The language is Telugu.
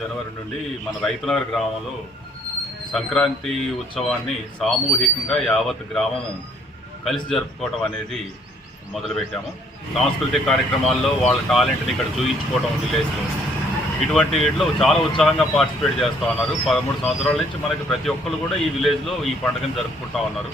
జనవరి నుండి మన రైతునగర్ గ్రామంలో సంక్రాంతి ఉత్సవాన్ని సామూహికంగా యావత్ గ్రామం కలిసి జరుపుకోవడం అనేది మొదలుపెట్టాము. సాంస్కృతిక కార్యక్రమాల్లో వాళ్ళ టాలెంట్ని ఇక్కడ చూపించుకోవడం విలేజ్లో ఇటువంటి వీటిలో చాలా ఉత్సాహంగా పార్టిసిపేట్ చేస్తూ ఉన్నారు. 13 సంవత్సరాల నుంచి మనకి ప్రతి ఒక్కరు కూడా ఈ విలేజ్లో ఈ పండుగను జరుపుకుంటూ ఉన్నారు.